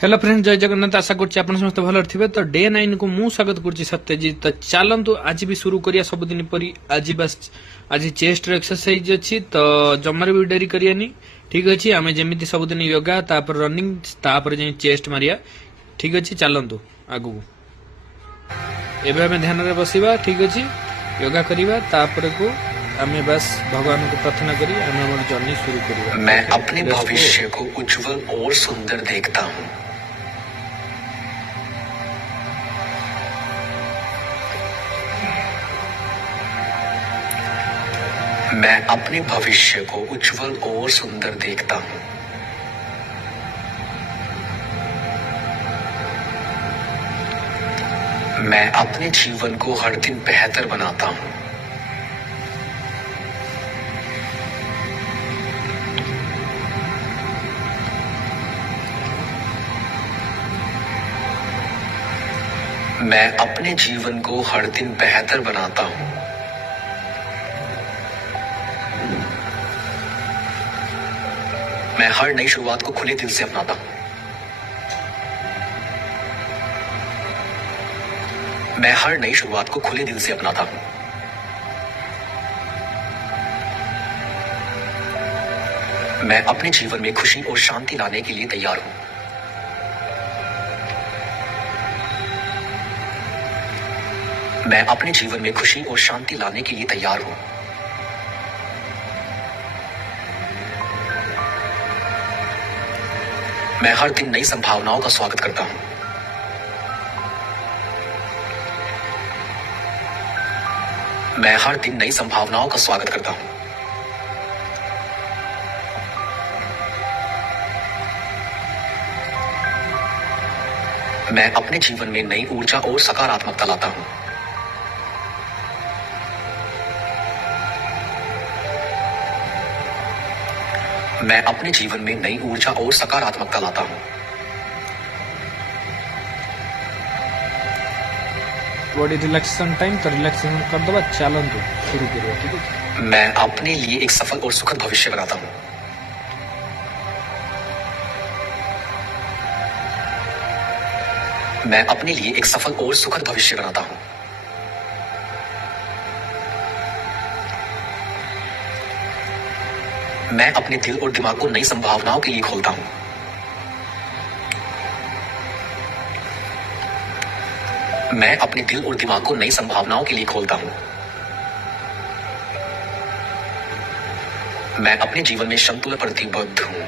Hello friend, जय जगन्नाथ। आशा करछि आपण समस्त भल थे। तो डे 9 को मु स्वागत करछि सत्यजित। तो चलतु आज भी शुरू करिया सबुदिन परी। आज बस आज चेस्ट एक्सरसाइज अच्छी, तो जमार भी डेरी करियानी। ठीक अच्छे, आम जमी सबुदिन योगा तापर रनिंग तापर जाई चेस्ट मारिया। ठीक अच्छे, चलतु आगु एबे आम ध्यान रे बसिबा। ठीक अच्छे, योगा करिबा तापर को हमें बस भगवान को प्रार्थना करी हमें हमारी जर्नी शुरू करिबा। मैं अपने भविष्य को उज्जवल और सुंदर देखता हूँ। मैं अपने भविष्य को उज्जवल और सुंदर देखता हूँ। मैं अपने जीवन को हर दिन बेहतर बनाता हूँ। मैं अपने जीवन को हर दिन बेहतर बनाता हूँ। मैं हर नई शुरुआत को खुले दिल से अपनाता हूँ। मैं हर नई शुरुआत को खुले दिल से अपनाता हूँ। मैं अपने जीवन में खुशी और शांति लाने के लिए तैयार हूँ। मैं अपने जीवन में खुशी और शांति लाने के लिए तैयार हूँ। मैं हर दिन नई संभावनाओं का स्वागत करता हूँ। मैं हर दिन नई संभावनाओं का स्वागत करता हूँ। मैं अपने जीवन में नई ऊर्जा और सकारात्मकता लाता हूँ। मैं अपने जीवन में नई ऊर्जा और सकारात्मकता लाता हूँ। बॉडी रिलैक्सेशन टाइम, तो रिलैक्सेशन कर दबा। चलतु शुरू करिया। ठीक है, मैं अपने लिए एक सफल और सुखद भविष्य बनाता हूँ। मैं अपने लिए एक सफल और सुखद भविष्य बनाता हूँ। मैं अपने दिल और दिमाग को नई संभावनाओं के लिए खोलता हूँ। मैं अपने दिल और दिमाग को नई संभावनाओं के लिए खोलता हूँ। मैं अपने जीवन में संतुलन प्रतिबद्ध हूँ।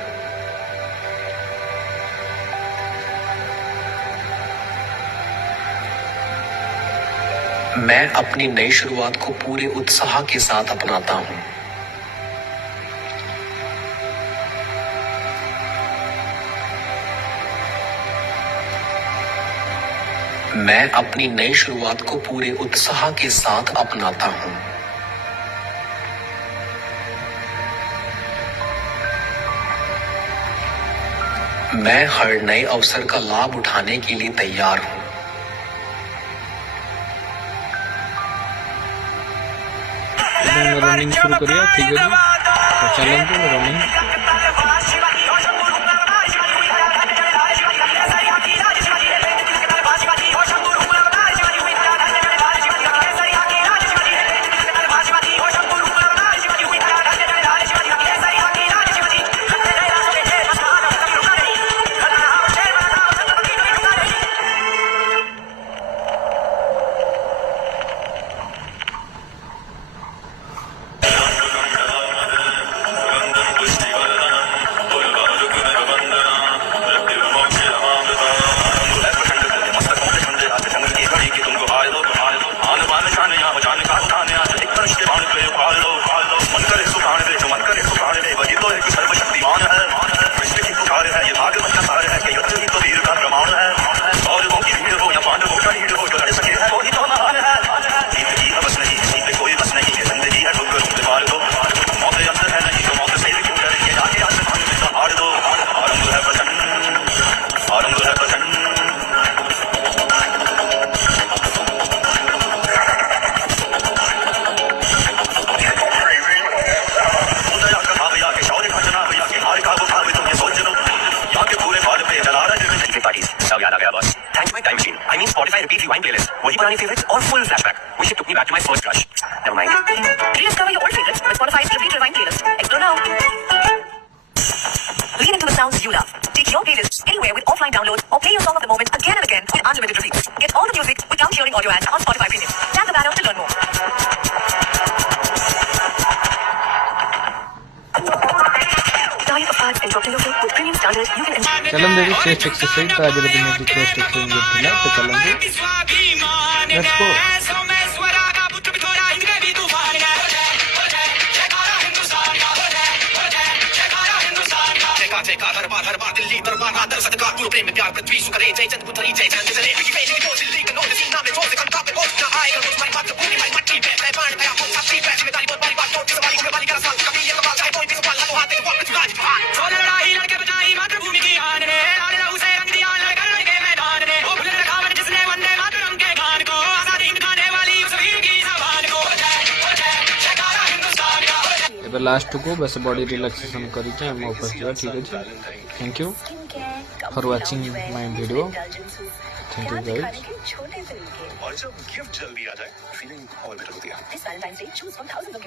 मैं अपनी नई शुरुआत को पूरे उत्साह के साथ अपनाता हूँ। मैं अपनी नई शुरुआत को पूरे उत्साह के साथ अपनाता हूँ। मैं हर नए अवसर का लाभ उठाने के लिए तैयार हूँ। रनिंग शुरू करिया। ठीक है, तो चलतु रनिंग। music parties. अब याद आ गया boss. Thanks to my time machine. I mean Spotify repeat rewind playlist. वही पुरानी favorites और full flashback. Wish it took me back to my first crush. Never mind. Rediscover your old favorites with Spotify's repeat rewind playlist. Explore now. Lean into the sounds you love. Take your playlist anywhere with offline downloads or play your song of the moment again and again with unlimited repeats. Get all the music without hearing audio ads on Spotify Premium. Tap the banner to learn more. Diet of cards interrupting your flow with premium standard. You can enjoy. चलन देखो chest exercise तो आज दिन में chest exercise करथिला तो चलन let's go हर बार दिल्ली दरबार आदर सत्कार गुरु प्रेम प्यार पृथ्वी सुखरे जय चंद पुतरी जय चंद जले की बेली की दिल्ली का नोट सीना में जोर से कंठा पे बोझ ना आएगा मुझ मारी बात भूमि मारी मट्टी पे मैं बाण गया हूं साथी पे जिम्मेदारी बहुत बड़ी बात छोटी सवारी को वाली का साल कभी ये कमाल चाहे कोई भी सवाल तो हाथ में वापस चुका जहान सोने लड़ाई लड़के बचाई मातृभूमि की आन रे लाल लहू से रंग दिया लड़कर के मैदान रे वो भूल रखावट जिसने वंदे मातरम के गान को आजादी दिखाने वाली उस वीर की जबान को जयकारा हिंदुस्तान का एबे लास्ट को बस बॉडी रिलैक्सेशन करी के हम वापस जा ठीक है thank you for watching my video. Thank you guys. और जब गिफ्ट जल्दी आ जाए फीलिंग और बेटर होती है. This Valentine's Day, choose from thousands of